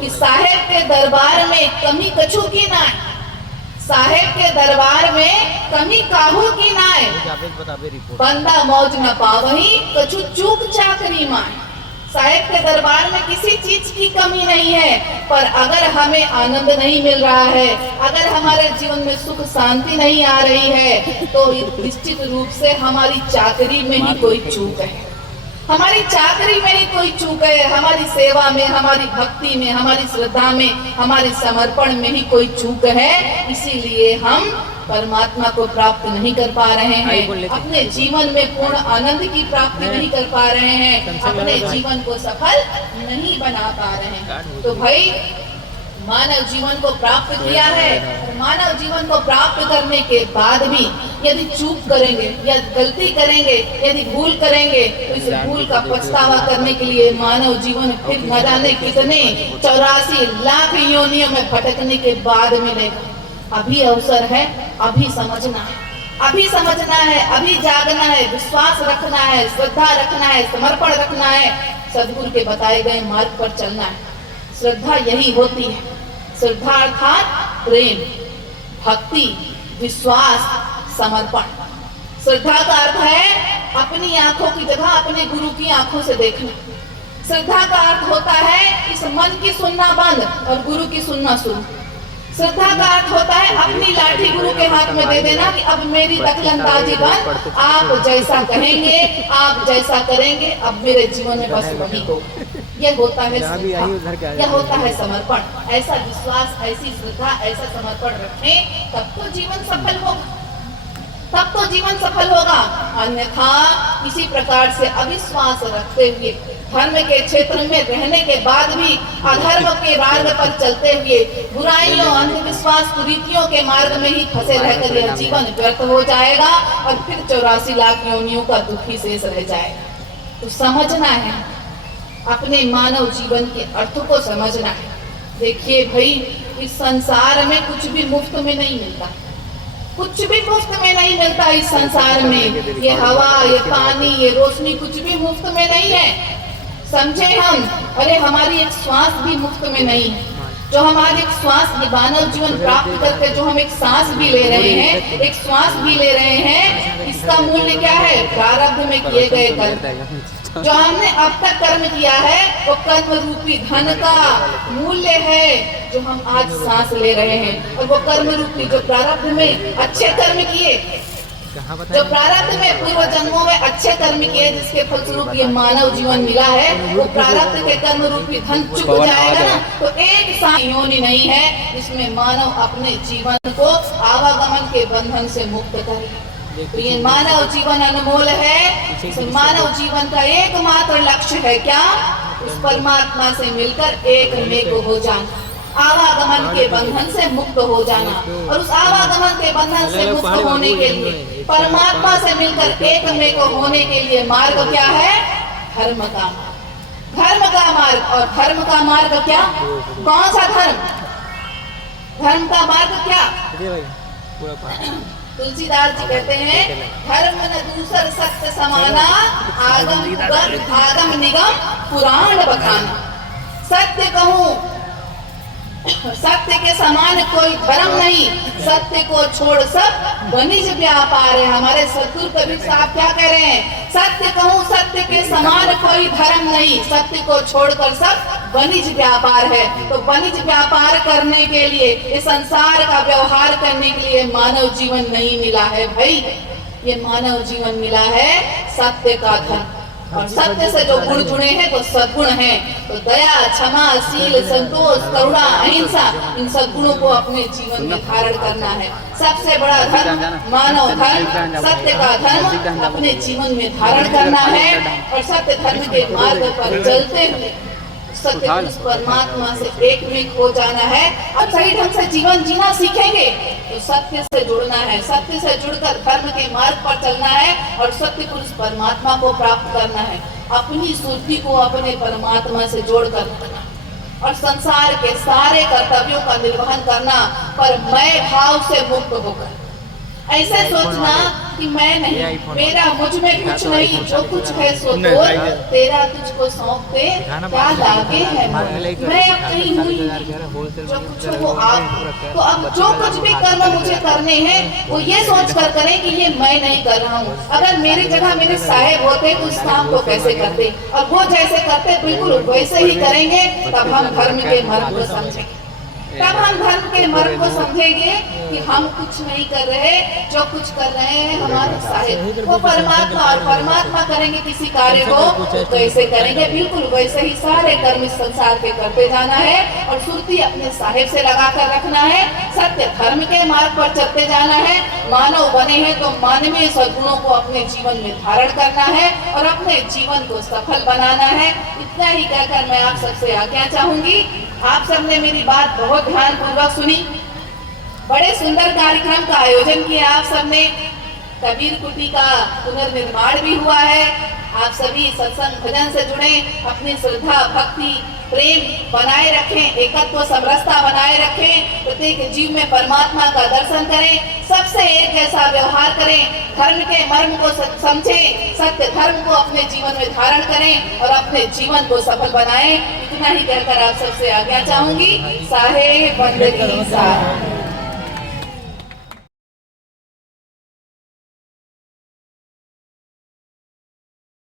कि साहेब के दरबार में कमी कछु की नाय, साहेब के दरबार में कमी काहू की नाय, बंदा मौज न पावही कछु चूक चाकरी माय। साहेब के दरबार में किसी चीज की कमी नहीं है, पर अगर हमें आनंद नहीं मिल रहा है, अगर हमारे जीवन में सुख शांति नहीं आ रही है, तो निश्चित रूप से हमारी चाकरी में ही कोई चूक है, हमारी चाकरी में ही कोई चूक है, हमारी सेवा में, हमारी भक्ति में, हमारी श्रद्धा में, हमारे समर्पण में ही कोई चूक है। इसीलिए हम परमात्मा को प्राप्त नहीं कर पा रहे हैं, अपने जीवन में पूर्ण आनंद की प्राप्ति नहीं कर पा रहे हैं, अपने जीवन को सफल नहीं बना पा रहे हैं। तो भाई मानव जीवन को प्राप्त किया है, मानव जीवन को प्राप्त करने के बाद भी यदि चूक करेंगे या गलती करेंगे, यदि भूल करेंगे, तो इस भूल का पछतावा करने के लिए मानव जीवन फिर न जाने कितने 84 लाख योनियों में भटकने के बाद मिलेगा। अभी अवसर है, अभी समझना है, अभी समझना है, अभी जागना है, विश्वास रखना है, श्रद्धा रखना है, समर्पण रखना है, सद्गुरु के बताए गए मार्ग पर चलना है। श्रद्धा यही होती है, श्रद्धा अर्थात प्रेम, भक्ति, विश्वास, समर्पण। श्रद्धा का अर्थ है अपनी आंखों की जगह अपने गुरु की आंखों से देखना। श्रद्धा का अर्थ होता है इस मन की सुनना बंद और गुरु की सुनना शुरू। श्रद्धा का अर्थ होता है अपनी लाठी गुरु के हाथ में दे देना कि अब मेरी दखलंदाजी बंद, आप जैसा कहेंगे, आप जैसा करेंगे, अब मेरे जीवन में बस वही हो। यह होता है श्रद्धा, यह होता है समर्पण। ऐसा विश्वास, ऐसी श्रद्धा, ऐसा समर्पण रखें तब तो जीवन सफल होगा, तब तो जीवन सफल होगा। अन्यथा इसी प्रकार से अविश्वास रखते हुए धर्म के क्षेत्र में रहने के बाद भी अधर्म के मार्ग पर चलते हुए बुराइयों, अंधविश्वास, कुरीतियों के मार्ग में ही फंसे रहकर यह जीवन व्यर्थ हो जाएगा और फिर 84 लाख योनियों का दुखी शेष रह जाएगा। तो समझना है, अपने मानव जीवन के अर्थ को समझना है। देखिए भाई, इस संसार में कुछ भी मुफ्त में नहीं मिलता, कुछ भी मुफ्त में नहीं मिलता इस संसार में। ये हवा, ये पानी, ये रोशनी कुछ भी मुफ्त में नहीं है, समझे हम। अरे हमारी एक श्वास भी मुफ्त में नहीं है। जो हम आज एक श्वास, ये मानव जीवन प्राप्त करके जो हम एक सांस भी ले रहे हैं, एक श्वास भी ले रहे हैं, इसका मूल्य क्या है? प्रारब्ध में किए गए कर्म। जो हमने अब तक कर्म किया है वो कर्म रूपी धन का मूल्य है जो हम आज सांस ले रहे हैं। और वो कर्म रूपी जो प्रारब्ध में अच्छे कर्म किए, जो प्रारब्ध में पूर्व जन्मों में अच्छे कर्म किए, जिसके फलस्वरूप ये मानव जीवन मिला है, वो प्रारब्ध के कर्म रूपी धन चुक जाएगा ना, तो एक साथ योनि नहीं है जिसमें मानव अपने जीवन को आवागमन के बंधन से मुक्त करे। तो ये मानव जीवन अनमोल है। इस मानव जीवन का एकमात्र लक्ष्य है क्या? उस परमात्मा से मिलकर एक में को हो जाना, आवागमन के बंधन से मुक्त हो जाना। और उस आवागमन के बंधन से मुक्त होने के लिए, परमात्मा से मिलकर एक में को होने के लिए मार्ग क्या है? धर्म का मार्ग, धर्म का मार्ग। और धर्म का मार्ग क्या? कौन सा धर्म? धर्म का मार्ग क्या? तुलसीदास जी कहते हैं, धर्म न दूसर सत्य समाना, आगम निगम पुराण बखाना। सत्य कहूँ, सत्य के समान कोई धर्म नहीं, सत्य को छोड़ सब वनिज व्यापार है। हमारे सतगुरु कबीर साहब क्या कह रहे हैं? सत्य कहूँ, सत्य के समान कोई धर्म नहीं, सत्य को छोड़कर सब वनिज व्यापार है। तो वनिज व्यापार करने के लिए, इस संसार का व्यवहार करने के लिए मानव जीवन नहीं मिला है भाई। ये मानव जीवन मिला है सत्य का धर्म। और सत्य से जो गुण जुड़े हैं तो सद्गुण हैं। तो दया, क्षमा, शील, संतोष, करुणा, अहिंसा, इन सद्गुणों को अपने जीवन में धारण करना है। सबसे बड़ा धर्म मानव धर्म, सत्य का धर्म अपने जीवन में धारण करना है। और सत्य धर्म के मार्ग पर चलते हुए सत्य पुरुष परमात्मा से एक में खो जाना है। अब सही ढंग से जीवन जीना सीखेंगे तो सत्य से जुड़ना है, सत्य से जुड़कर धर्म के मार्ग पर चलना है और सत्य पुरुष परमात्मा को प्राप्त करना है। अपनी सुरति को अपने परमात्मा से जोड़कर रखना और संसार के सारे कर्तव्यों का निर्वहन करना, पर मैं भाव से मुक्त होकर। ऐसे सोचना कि मैं नहीं, मेरा मुझ में कुछ नहीं, जो कुछ है सो तोड़, तेरा तुझको सौंप दे क्या लागे है मोल। मैं अब कहीं हुई जो कुछ हो वो आप। तो अब जो कुछ भी कर्म मुझे करने हैं वो ये सोच कर करें कि ये मैं नहीं कर रहा हूँ। अगर मेरी जगह मेरे साहेब होते तो उस काम को कैसे करते, और वो जैसे करते बिल्कुल वैसे ही करेंगे, तब हम धर्म के मर्म को समझेंगे। तब हम धर्म के मर्म को समझेंगे कि हम कुछ नहीं कर रहे, जो कुछ कर रहे हैं हमारे साहेब वो परमात्मा, और परमात्मा करेंगे किसी कार्य को तो कैसे करेंगे, बिल्कुल वैसे ही सारे कर्म इस संसार के करते जाना है, और सुरती अपने साहेब से लगा कर रखना है, सत्य धर्म के मार्ग पर चलते जाना है। मानव बने हैं तो मानवीय सद्गुणों को अपने जीवन में धारण करना है और अपने जीवन को सफल बनाना है। इतना ही कहकर मैं आप सबसे आज्ञा चाहूंगी। आप सबने मेरी बात बहुत ध्यान पूर्वक सुनी, बड़े सुंदर कार्यक्रम का आयोजन किया आप सबने। कबीर कुटी का पुनर्निर्माण भी हुआ है। आप सभी सत्संग भजन से जुड़े, अपनी श्रद्धा भक्ति प्रेम बनाए रखें, एकत्व समरसता बनाए रखें, प्रत्येक जीव में परमात्मा का दर्शन करें, सबसे एक जैसा व्यवहार करें, धर्म के मर्म को समझें, सत्य धर्म को अपने जीवन में धारण करें और अपने जीवन को सफल बनाएं। इतना ही कहकर आप सबसे आज्ञा चाहूंगी। साहेब बंदगी साहेब।